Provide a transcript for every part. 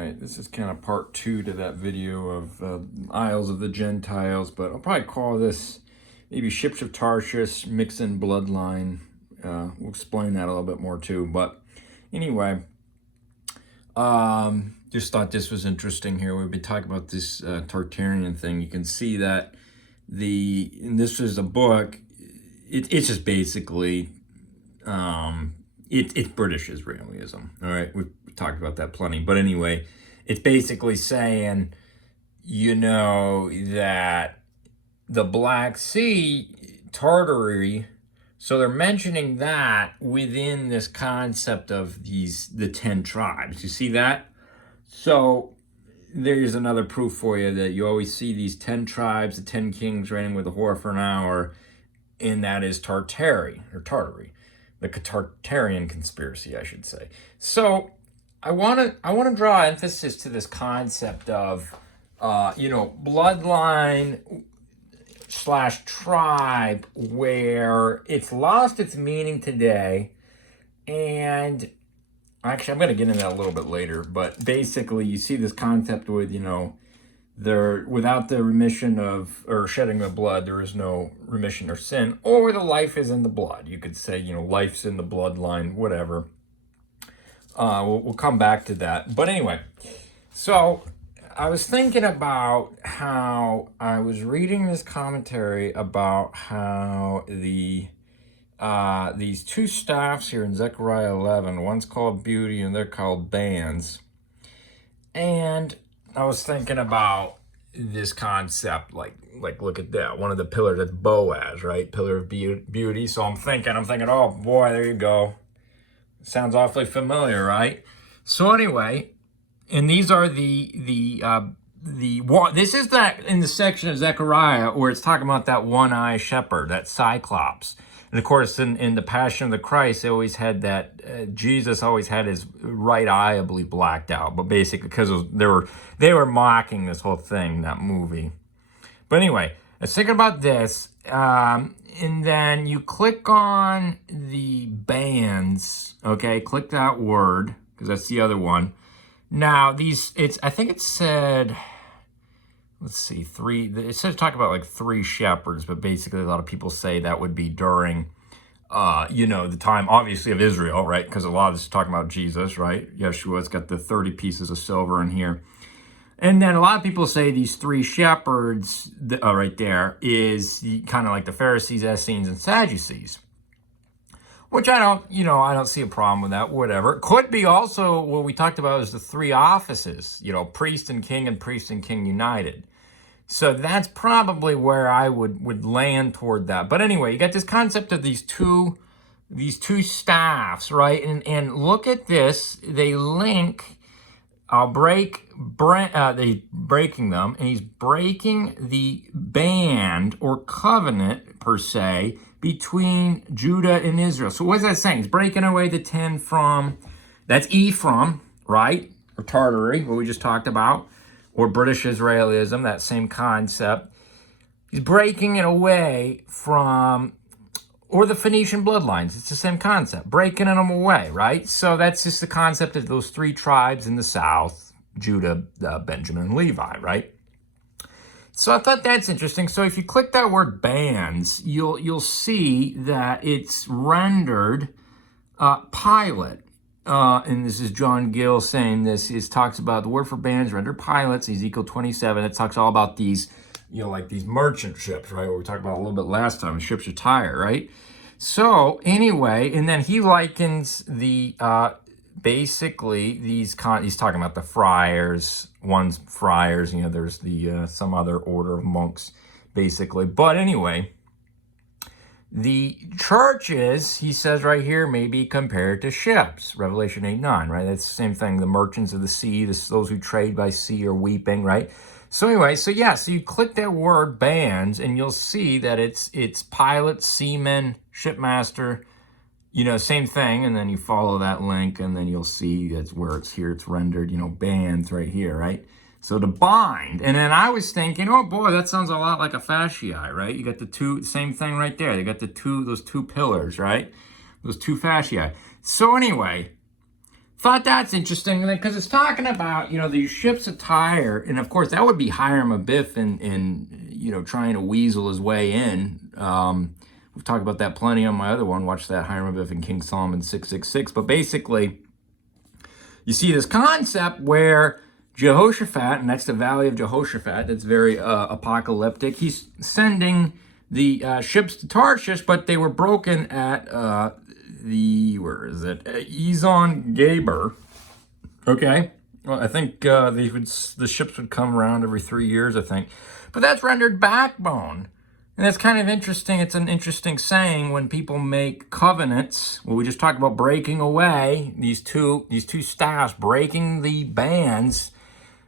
right, this is kind of part 2 to that video of Isles of the Gentiles, but I'll probably call this maybe Ships of Tarshish, mix in bloodline. We'll explain that a little bit more too. But anyway, just thought this was interesting here. We've been talking about this Tartarian thing. You can see that and this is a book, it's just basically, it's British Israelism. All right, we've talked about that plenty. But anyway, it's basically saying, that the Black Sea, Tartary, so they're mentioning that within this concept of the 10 tribes. You see that? So there's another proof for you that you always see these 10 tribes, the 10 kings reigning with a whore for an hour, and that is Tartary, the Tartarian conspiracy, I should say. So I want to draw emphasis to this concept of, bloodline / tribe, where it's lost its meaning today. And actually, I'm going to get into that a little bit later, but basically you see this concept with, without the remission of, or shedding of blood, there is no remission or sin, or the life is in the blood. You could say, life's in the bloodline, whatever. We'll come back to that. But anyway, so I was thinking about how I was reading this commentary about how these two staffs here in Zechariah 11, one's called beauty and they're called bands. And I was thinking about this concept, like look at that. One of the pillars, that's Boaz, right? Pillar of beauty. So I'm thinking, oh boy, there you go. Sounds awfully familiar, right? So anyway, and these are this is that in the section of Zechariah where it's talking about that one-eyed shepherd, that Cyclops. And of course, in the Passion of the Christ, they always had that, Jesus always had his right eye, I believe, blacked out. But basically, because they were mocking this whole thing, that movie. But anyway, I was thinking about this, and then you click on the bands, okay? Click that word, because that's the other one. Now, I think it said, let's see, it says talk about like 3 shepherds, but basically a lot of people say that would be during, the time, obviously, of Israel, right? Because a lot of this is talking about Jesus, right? Yeshua's got the 30 pieces of silver in here. And then a lot of people say these 3 shepherds, right there, is kind of like the Pharisees, Essenes, and Sadducees. Which I don't see a problem with that, whatever. It could be also what we talked about is the 3 offices, priest and king united. So that's probably where I would land toward that. But anyway, you got this concept of these two staffs, right? And look at this. They link, they breaking them, and he's breaking the band or covenant per se between Judah and Israel. So what's that saying? He's breaking away the 10 from, that's Ephraim, right? Or Tartary, what we just talked about, or British Israelism, that same concept. He's breaking it away from, or the Phoenician bloodlines. It's the same concept, breaking them away, right? So that's just the concept of those 3 tribes in the south, Judah, Benjamin, and Levi, right? So I thought that's interesting. So if you click that word bands, you'll see that it's rendered pilot. And this is John Gill saying this. It talks about the word for bands rendered pilots, Ezekiel 27. It talks all about these, like these merchant ships, right? What we talked about a little bit last time, ships of Tyre, right? So anyway, and then he likens the, basically he's talking about the friars. One's friars, there's the some other order of monks, basically. But anyway, the churches, he says right here, may be compared to ships. Revelation 8:9, right? That's the same thing. The merchants of the sea, those who trade by sea are weeping, right? So anyway, so you click that word bands, and you'll see that it's pilot, seaman, shipmaster, same thing, and then you follow that link, and then you'll see that's where it's here. It's rendered, bands right here, right? So to bind, and then I was thinking, oh boy, that sounds a lot like a fasciae, right? You got the same thing right there. You got those 2 pillars, right? Those 2 fasciae. So anyway, thought that's interesting because it's talking about, these ships of Tyre, and of course that would be Hiram Abiff and trying to weasel his way in. We've talked about that plenty on my other one. Watch that, Hiram Abiff and King Solomon 666. But basically, you see this concept where Jehoshaphat, and that's the Valley of Jehoshaphat, that's very apocalyptic. He's sending the ships to Tarshish, but they were broken at Ezon Gaber. Okay, well, I think the ships would come around every 3 years, I think. But that's rendered backbone. And that's kind of interesting. It's an interesting saying when people make covenants. Well, we just talked about breaking away, these two staffs, breaking the bands,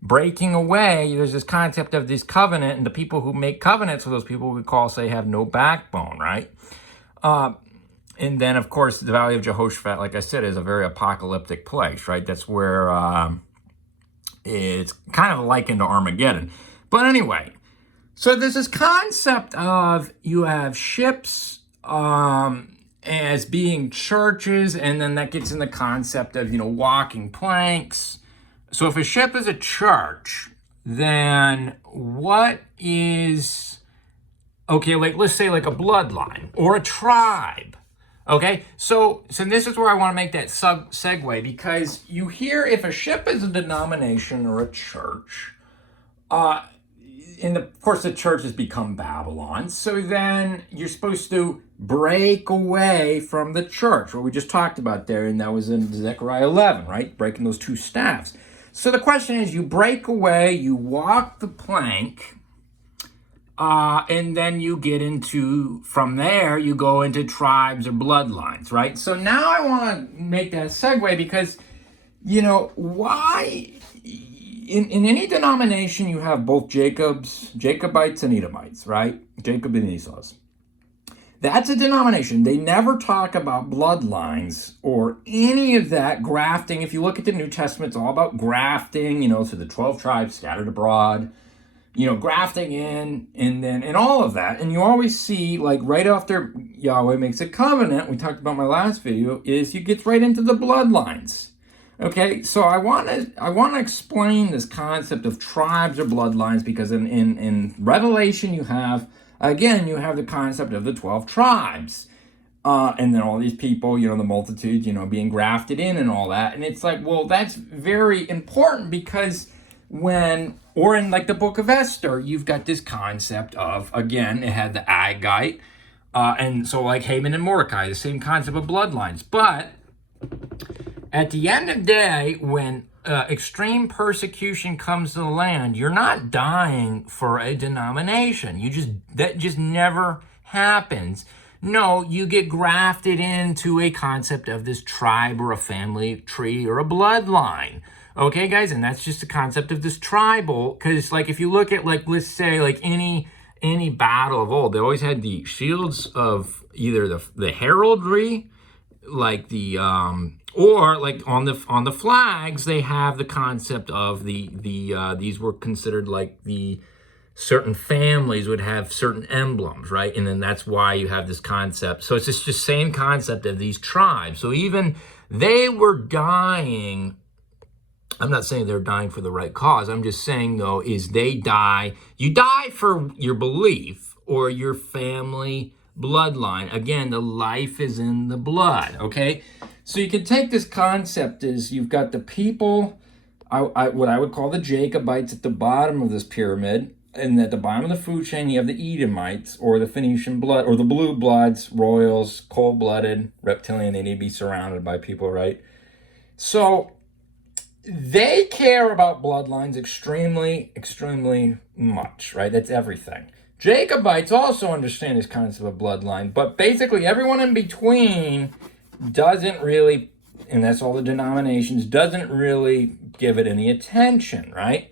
breaking away. There's this concept of this covenant, and the people who make covenants with those people we call, say, have no backbone, right? And then, of course, the Valley of Jehoshaphat, like I said, is a very apocalyptic place, right? That's where it's kind of likened to Armageddon. But anyway, so there's this concept of you have ships as being churches, and then that gets in the concept of, walking planks. So if a ship is a church, then what is, okay, like let's say like a bloodline or a tribe. Okay, so this is where I want to make that segue, because you hear if a ship is a denomination or a church, and of course the church has become Babylon, so then you're supposed to break away from the church, what we just talked about there, and that was in Zechariah 11, right? Breaking those two staffs. So the question is, you break away, you walk the plank, and then you get into, from there, you go into tribes or bloodlines, right? So now I want to make that segue because, why, in any denomination, you have both Jacobites and Edomites, right? Jacob and Esau's. That's a denomination. They never talk about bloodlines or any of that grafting. If you look at the New Testament, it's all about grafting, so the 12 tribes scattered abroad, grafting in, and all of that. And you always see, like, right after Yahweh makes a covenant, we talked about my last video, is you get right into the bloodlines. Okay, so I want to explain this concept of tribes or bloodlines, because in Revelation you have the concept of the 12 tribes. And then all these people, the multitudes, being grafted in and all that. And it's like, well, that's very important because or in like the book of Esther, you've got this concept of, again, it had the Agite. And so like Haman and Mordecai, the same concept of bloodlines. But at the end of the day, when extreme persecution comes to the land, you're not dying for a denomination. That just never happens. No, you get grafted into a concept of this tribe or a family tree or a bloodline. Okay, guys, and that's just the concept of this tribal, because like if you look at, like, let's say like any battle of old, they always had the shields of either the heraldry, like the or like on the flags, they have the concept of these were considered like the certain families would have certain emblems, right? And then that's why you have this concept. So it's just the same concept of these tribes. So even they were dying. I'm not saying they're dying for the right cause. I'm just saying, though, is you die for your belief or your family bloodline. Again, the life is in the blood, okay? So you can take this concept as you've got the people, what I would call the Jacobites at the bottom of this pyramid, and at the bottom of the food chain, you have the Edomites, or the Phoenician blood, or the blue bloods, royals, cold-blooded, reptilian. They need to be surrounded by people, right? So they care about bloodlines extremely, extremely much, right? That's everything. Jacobites also understand this concept of bloodline, but basically everyone in between doesn't really, and that's all the denominations, doesn't really give it any attention, right?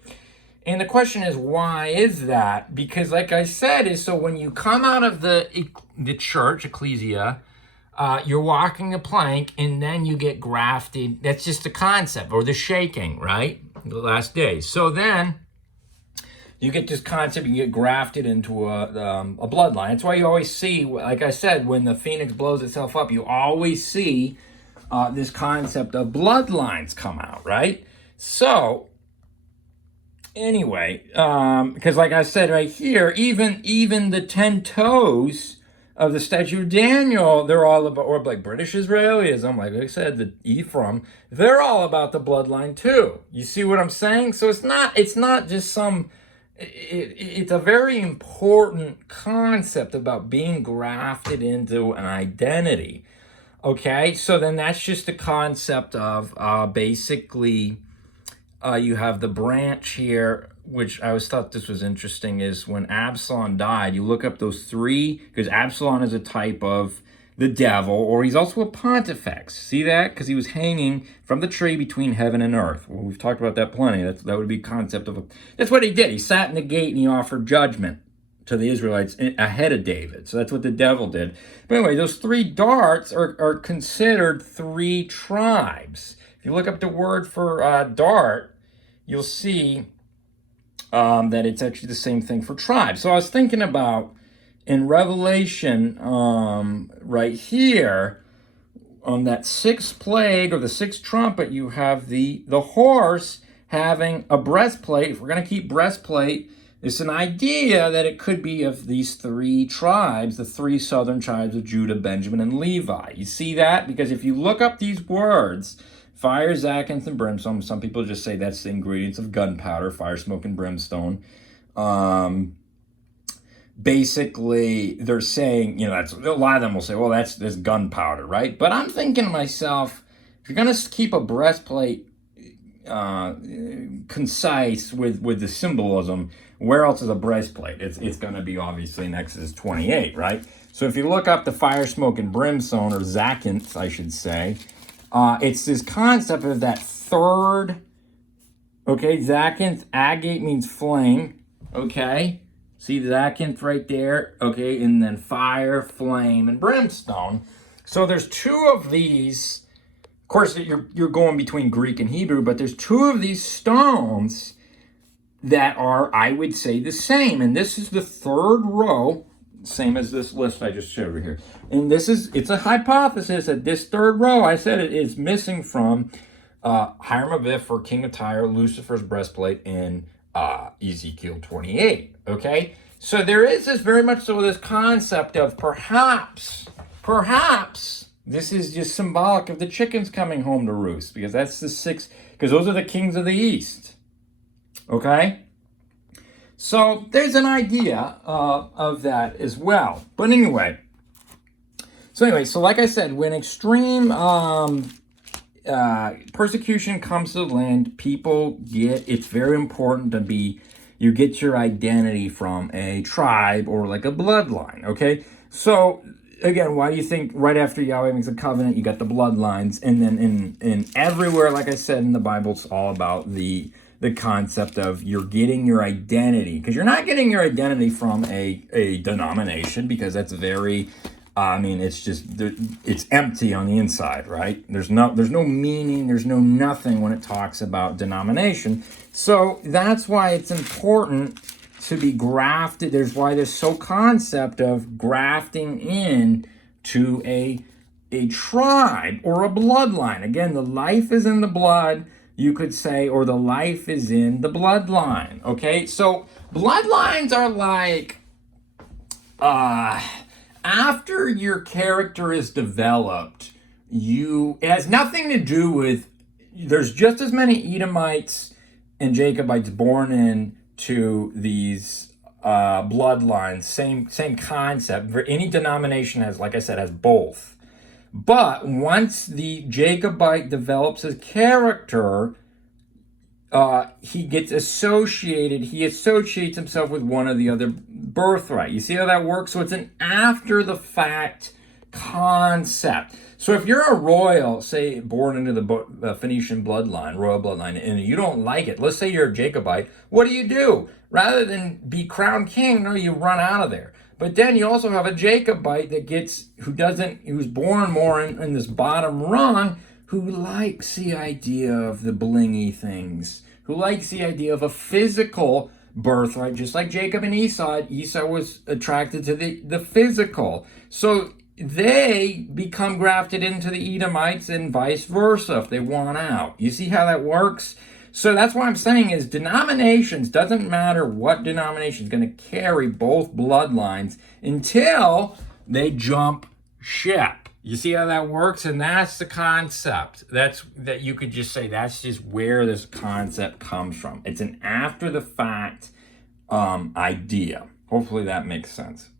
And the question is, why is that? Because like I said, so when you come out of the church, ecclesia, you're walking a plank, and then you get grafted. That's just the concept, or the shaking, right? The last days. So then you get this concept, you get grafted into a bloodline. That's why you always see, like I said, when the phoenix blows itself up, you always see this concept of bloodlines come out, right? So anyway, because like I said right here, even the 10 toes of the statue of Daniel, they're all about, or like British Israelism, like I said, the Ephraim, they're all about the bloodline too. You see what I'm saying? So it's not just some, it's a very important concept about being grafted into an identity. Okay, so then that's just the concept of basically, you have the branch here, which I always thought this was interesting, is when Absalom died, you look up those three, because Absalom is a type of the devil, or he's also a pontifex. See that? Because he was hanging from the tree between heaven and earth. Well, we've talked about that plenty. That would be concept of that's what he did. He sat in the gate and he offered judgment to the Israelites ahead of David. So that's what the devil did. But anyway, those three darts are considered three tribes. If you look up the word for dart, you'll see that it's actually the same thing for tribe. So I was thinking about in Revelation right here, on that sixth plague or the sixth trumpet, you have the horse having a breastplate. If we're going to keep breastplate, it's an idea that it could be of these three tribes, the three southern tribes of Judah, Benjamin, and Levi. You see that? Because if you look up these words, fire, zakinth, and brimstone, some people just say that's the ingredients of gunpowder, fire, smoke, and brimstone. Basically, they're saying, that's a lot of them will say, well, that's this gunpowder, right? But I'm thinking to myself, if you're going to keep a breastplate concise with the symbolism, where else is a breastplate? It's going to be obviously in Exodus 28, right? So if you look up the fire, smoke, and brimstone, or zakinth, I should say, it's this concept of that third, okay, zakinth, agate means flame, okay? See zakinth right there, okay, and then fire, flame, and brimstone. So there's two of these. Of course, you're going between Greek and Hebrew, but there's two of these stones that are, I would say, the same. And this is the third row, same as this list I just showed over here. And it's a hypothesis that this third row, I said it is missing from Hiram Abiff, or King of Tyre, Lucifer's breastplate in Ezekiel 28, okay? So there is this very much so this concept of perhaps, this is just symbolic of the chickens coming home to roost, because that's the six, because those are the kings of the east, okay? So there's an idea of that as well. But anyway, so like I said, when extreme persecution comes to the land, it's very important you get your identity from a tribe or like a bloodline, okay? So again, why do you think right after Yahweh makes a covenant, you got the bloodlines, and then in everywhere, like I said in the Bible, it's all about the concept of you're getting your identity, because you're not getting your identity from a denomination, because that's very, it's empty on the inside, right? There's no meaning, there's no nothing when it talks about denomination. So that's why it's important to be grafted. Why there's so concept of grafting in to a tribe or a bloodline. Again, the life is in the blood, you could say, or the life is in the bloodline. Okay, so bloodlines are like after your character is developed, it has nothing to do with, there's just as many Edomites and Jacobites born into these bloodlines, same concept. For any denomination has, like I said, has both. But once the Jacobite develops his character, he associates himself with one of the other birthright. You see how that works? So it's an after the fact concept. So if you're a royal, say born into the Phoenician bloodline, royal bloodline, and you don't like it, let's say you're a Jacobite, what do? Rather than be crowned king, no, you run out of there. But then you also have a Jacobite who's born more in this bottom rung, who likes the idea of the blingy things, who likes the idea of a physical birthright, just like Jacob and Esau. Esau was attracted to the physical. So they become grafted into the Edomites and vice versa if they want out. You see how that works? So that's what I'm saying is denominations, doesn't matter what denomination is going to carry both bloodlines until they jump ship. You see how that works? And that's the concept. That you could just say that's just where this concept comes from. It's an after the fact idea. Hopefully that makes sense.